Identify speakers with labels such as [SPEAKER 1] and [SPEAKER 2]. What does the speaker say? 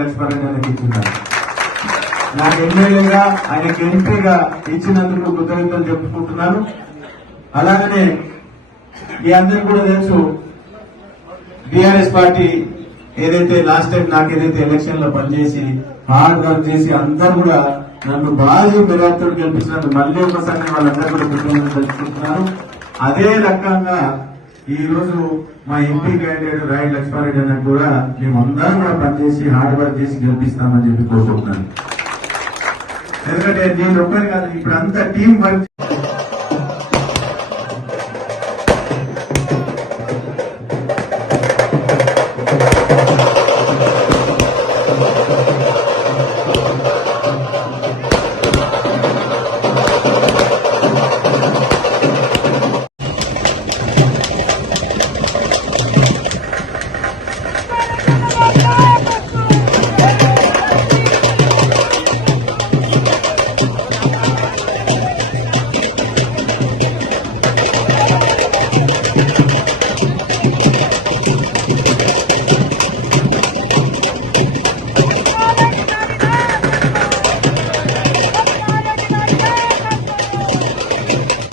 [SPEAKER 1] లక్ష్మారెడ్డి గారికి ఇచ్చినారు నాకు ఎమ్మెల్యేగా ఆయనకి ఎంపీగా ఇచ్చినందుకు కృతజ్ఞతలు చెప్పుకుంటున్నాను. అలాగనే మీ అందరికి కూడా తెలుసు బీఆర్ఎస్ పార్టీ ఏదైతే లాస్ట్ టైం నాకు ఏదైతే ఎలక్షన్లో పనిచేసి హార్డ్ వర్క్ చేసి అందరు కూడా నన్ను భారీ మెరాత్తుడు కల్పించినందుకు మళ్ళీ ఒకసారి వాళ్ళందరూ కూడా కృతజ్ఞతలు తెలుసుకుంటున్నాను అదే రకంగా ఈ రోజు మా ఎంపీ క్యాండిడేట్ రాయి లక్ష్మారెడ్డి అన్న కూడా మేమందరం కూడా పనిచేసి హార్డ్ వర్క్ చేసి గెలిపిస్తామని చెప్పి కోరుకుంటున్నాను. ఎందుకంటే నేను ఒక్కరి కాదు ఇప్పుడు అంతా టీం వర్క్.